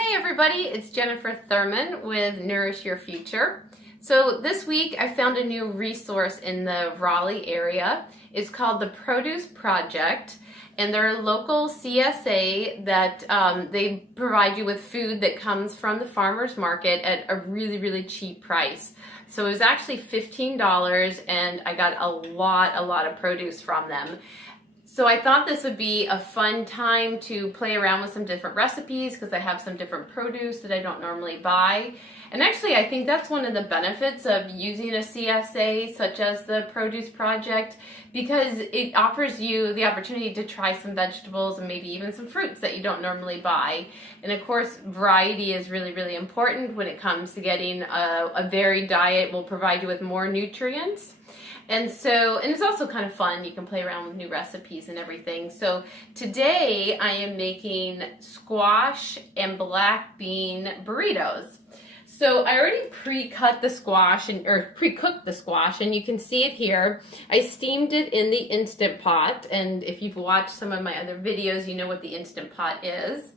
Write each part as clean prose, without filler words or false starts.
Hey everybody, it's Jennifer Thurman with Nourish Your Future. So this week I found a new resource in the Raleigh area. It's called the Produce Project, and they're a local CSA that they provide you with food that comes from the farmer's market at a really cheap price. So it was actually $15 and I got a lot of produce from them. So I thought this would be a fun time to play around with some different recipes because I have some different produce that I don't normally buy. And actually I think that's one of the benefits of using a CSA such as the Produce Project, because it offers you the opportunity to try some vegetables and maybe even some fruits that you don't normally buy. And of course variety is really important when it comes to getting a varied diet. Will provide you with more nutrients. And it's also kind of fun. You can play around with new recipes and everything. So today I am making squash and black bean burritos. So I already pre-cut the squash or pre-cooked the squash, and you can see it here. I steamed it in the Instant Pot, and if you've watched some of my other videos, you know what the Instant Pot is.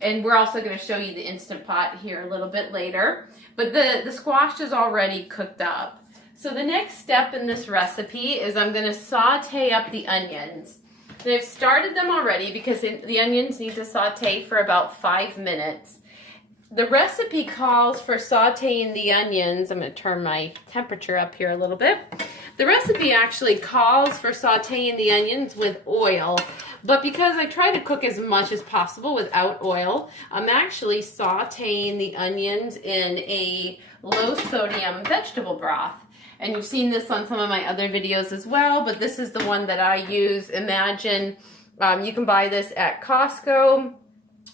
And we're also going to show you the Instant Pot here a little bit later. But the squash is already cooked up. So the next step in this recipe is I'm going to saute up the onions. And I've started them already because the onions need to saute for about 5 minutes. The recipe calls for sauteing the onions. I'm going to turn my temperature up here a little bit. The recipe actually calls for sauteing the onions with oil, but because I try to cook as much as possible without oil, I'm actually sauteing the onions in a low sodium vegetable broth. And you've seen this on some of my other videos as well, but this is the one that I use. Imagine you can buy this at Costco,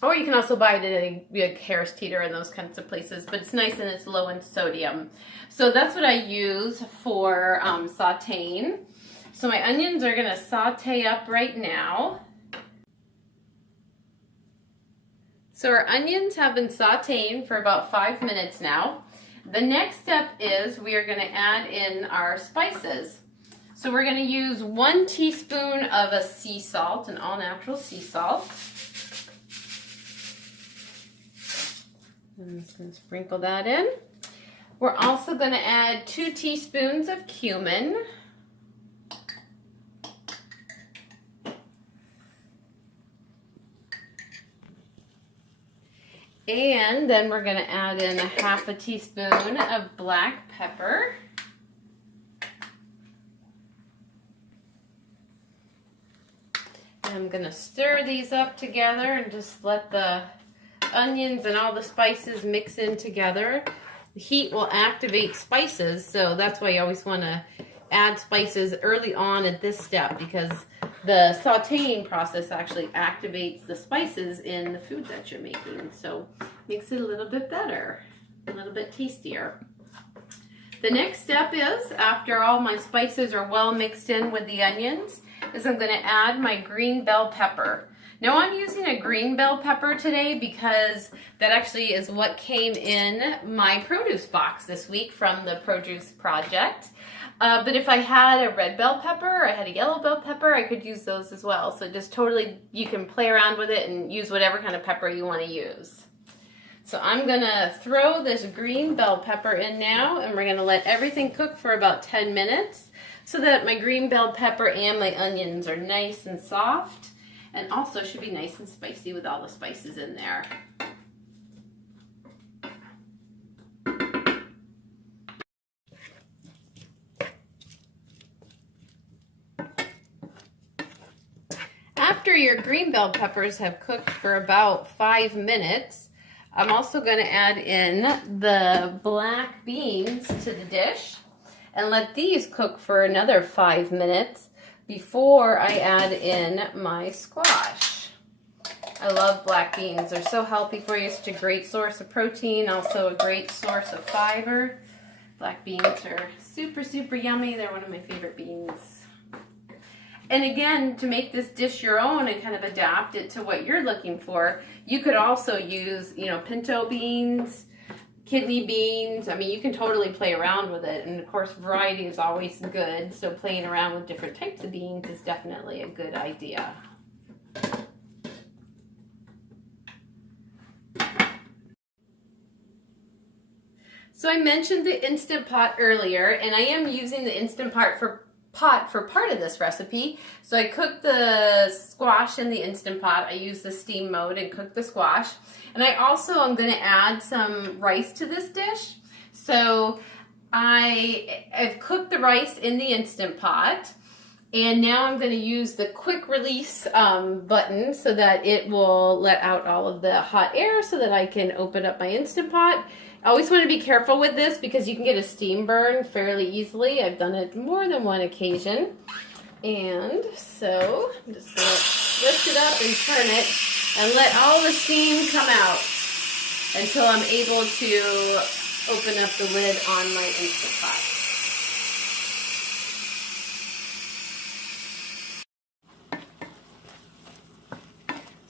or you can also buy it at a Harris Teeter and those kinds of places, but it's nice and it's low in sodium. So that's what I use for sauteing. So my onions are gonna saute up right now. So our onions have been sauteing for about 5 minutes now. The next step is we are going to add in our spices. So we're going to use 1 teaspoon of a sea salt, an all-natural sea salt. I'm just going to sprinkle that in. We're also going to add 2 teaspoons of cumin. And then we're going to add in 1/2 teaspoon of black pepper. And I'm going to stir these up together and just let the onions and all the spices mix in together. The heat will activate spices, so that's why you always want to add spices early on at this step, because the sauteing process actually activates the spices in the food that you're making. So makes it a little bit better, a little bit tastier. The next step is, after all my spices are well mixed in with the onions, is I'm going to add my green bell pepper. Now I'm using a green bell pepper today because that actually is what came in my produce box this week from the Produce Project. But if I had a red bell pepper, or I had a yellow bell pepper, I could use those as well. So just totally, you can play around with it and use whatever kind of pepper you want to use. So I'm going to throw this green bell pepper in now, and we're going to let everything cook for about 10 minutes so that my green bell pepper and my onions are nice and soft, and also should be nice and spicy with all the spices in there. After your green bell peppers have cooked for about 5 minutes, I'm also going to add in the black beans to the dish and let these cook for another 5 minutes before I add in my squash. I love black beans. They're so healthy for you. Such a great source of protein, also a great source of fiber. Black beans are super yummy. They're one of my favorite beans. And again, to make this dish your own and kind of adapt it to what you're looking for, you could also use, pinto beans, kidney beans. I mean, you can totally play around with it. And of course, variety is always good. So playing around with different types of beans is definitely a good idea. So I mentioned the Instant Pot earlier, and I am using the Instant Pot for part of this recipe. So I cooked the squash in the Instant Pot. I used the steam mode and cooked the squash. And I also am going to add some rice to this dish. So I've cooked the rice in the Instant Pot. And now I'm going to use the quick release button so that it will let out all of the hot air so that I can open up my Instant Pot. I always want to be careful with this because you can get a steam burn fairly easily. I've done it more than one occasion. And so I'm just going to lift it up and turn it and let all the steam come out until I'm able to open up the lid on my Instant Pot.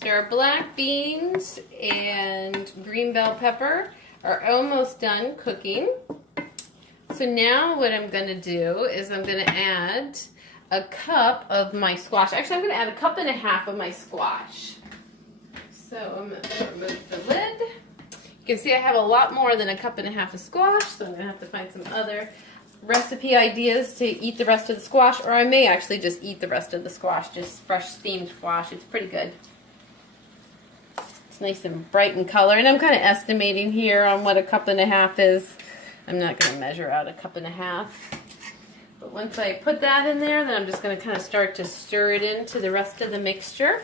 So our black beans and green bell pepper are almost done cooking. So now what I'm going to do is I'm going to add a cup of my squash. Actually, I'm going to add a cup and a half of my squash. So I'm going to remove the lid. You can see I have a lot more than a cup and a half of squash, so I'm going to have to find some other recipe ideas to eat the rest of the squash, or I may actually just eat the rest of the squash, just fresh steamed squash. It's pretty good. Nice and bright in color, and I'm kind of estimating here on what a cup and a half is. I'm not going to measure out a cup and a half, but once I put that in there, then I'm just going to kind of start to stir it into the rest of the mixture.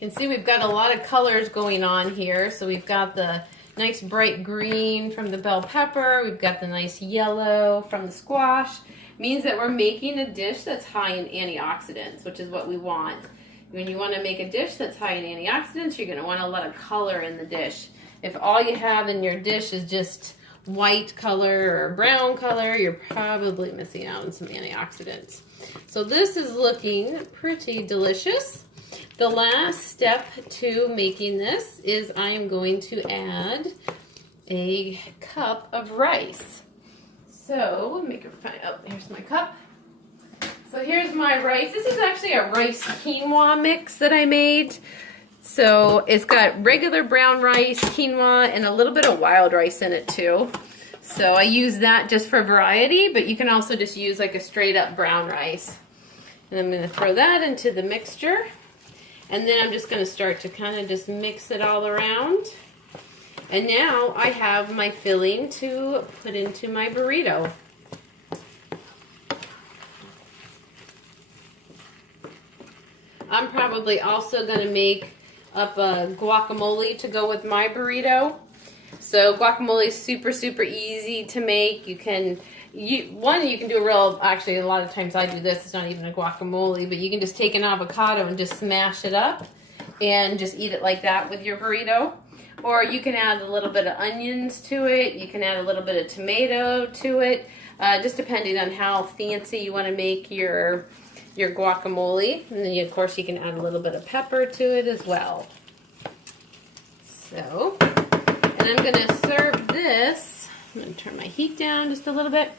You can see we've got a lot of colors going on here. So we've got the nice bright green from the bell pepper, we've got the nice yellow from the squash. It means that we're making a dish that's high in antioxidants, which is what we want. When you want to make a dish that's high in antioxidants, you're going to want a lot of color in the dish. If all you have in your dish is just white color or brown color, you're probably missing out on some antioxidants. So this is looking pretty delicious. The last step to making this is I am going to add a cup of rice. So make her find, oh, here's my cup. So here's my rice. This is actually a rice quinoa mix that I made. So it's got regular brown rice, quinoa, and a little bit of wild rice in it too. So I use that just for variety, but you can also just use like a straight up brown rice. And I'm going to throw that into the mixture. And then I'm just going to start to kind of just mix it all around. And now I have my filling to put into my burrito. I'm probably also going to make up a guacamole to go with my burrito. So guacamole is super, super easy to make. You can do a real, actually a lot of times I do this, it's not even a guacamole, but you can just take an avocado and just smash it up and just eat it like that with your burrito. Or you can add a little bit of onions to it. You can add a little bit of tomato to it, just depending on how fancy you want to make your guacamole. And then of course you can add a little bit of pepper to it as well. So, and I'm going to serve this. I'm going to turn my heat down just a little bit.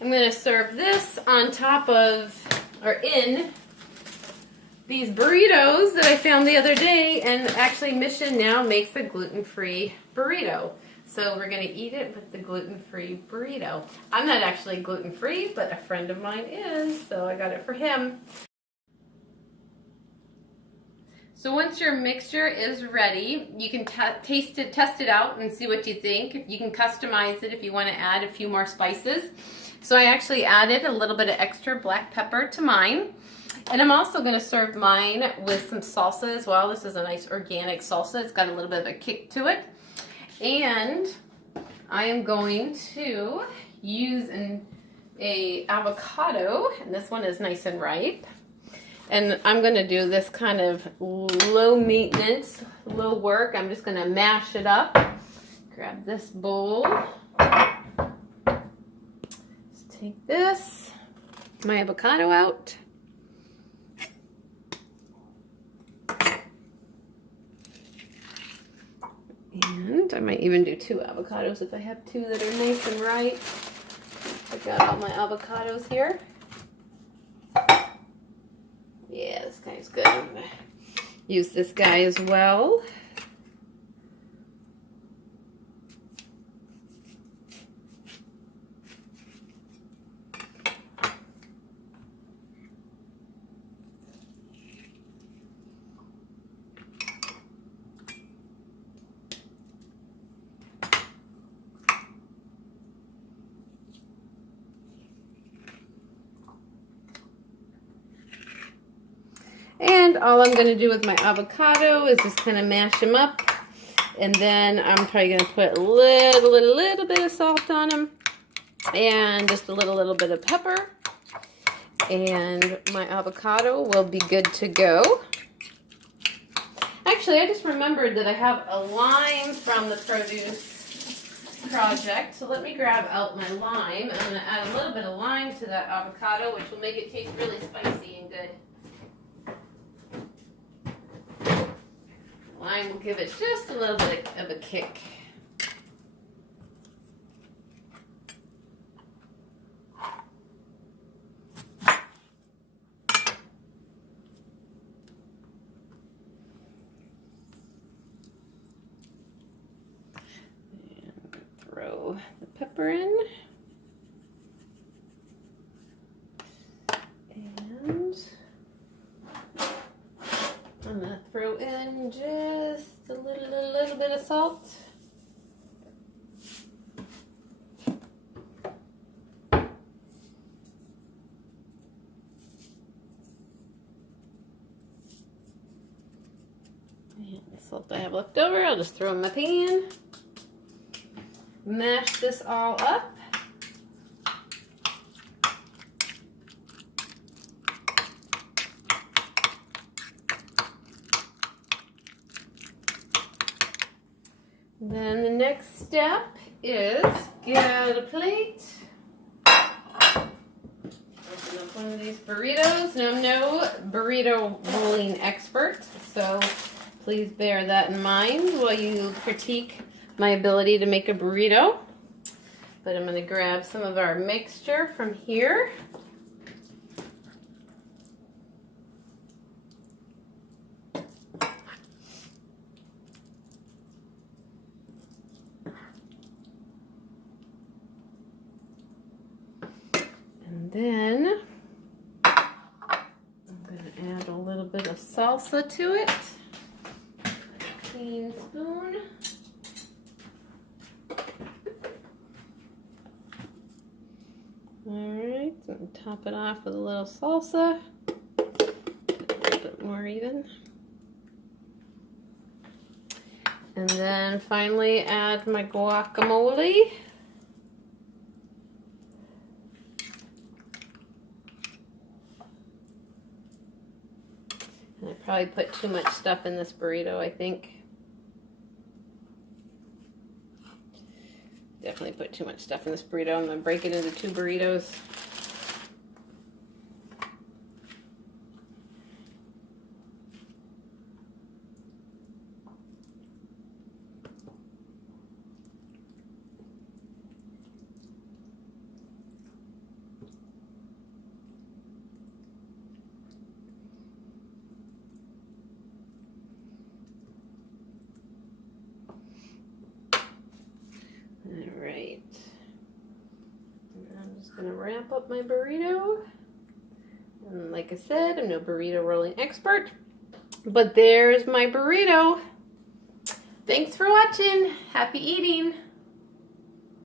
I'm going to serve this on top of, or in, these burritos that I found the other day, and actually Mission now makes a gluten-free burrito. So we're going to eat it with the gluten-free burrito. I'm not actually gluten-free, but a friend of mine is, so I got it for him. So once your mixture is ready, you can test it out and see what you think. You can customize it if you want to add a few more spices. So I actually added a little bit of extra black pepper to mine. And I'm also going to serve mine with some salsa as well. This is a nice organic salsa. It's got a little bit of a kick to it. And I am going to use an avocado, and this one is nice and ripe. And I'm going to do this kind of low maintenance, low work. I'm just going to mash it up. Grab this bowl. Just take this, my avocado out. And I might even do 2 avocados if I have 2 that are nice and ripe. I've got all my avocados here. Yeah, this guy's good. I'm going to use this guy as well. And all I'm going to do with my avocado is just kind of mash them up. And then I'm probably going to put a little bit of salt on them. And just a little bit of pepper. And my avocado will be good to go. Actually, I just remembered that I have a lime from the produce project. So let me grab out my lime. I'm going to add a little bit of lime to that avocado, which will make it taste really spicy and good. Lime will give it just a little bit of a kick. Throw the pepper in. And I'm going to throw in just a little bit of salt. And the salt I have left over, I'll just throw in my pan. Mash this all up. Then the next step is get a plate. Open up one of these burritos. Now, I'm no burrito rolling expert, so please bear that in mind while you critique my ability to make a burrito. But I'm going to grab some of our mixture from here. And then I'm going to add a little bit of salsa to it. A clean spoon. Alright, and top it off with a little salsa. Get a little bit more even. And then finally add my guacamole. And I probably put too much stuff in this burrito, I think. Definitely put too much stuff in this burrito. I'm going to break it into 2 burritos. Alright, I'm just going to wrap up my burrito. And like I said, I'm no burrito rolling expert, but there's my burrito. Thanks for watching. Happy eating.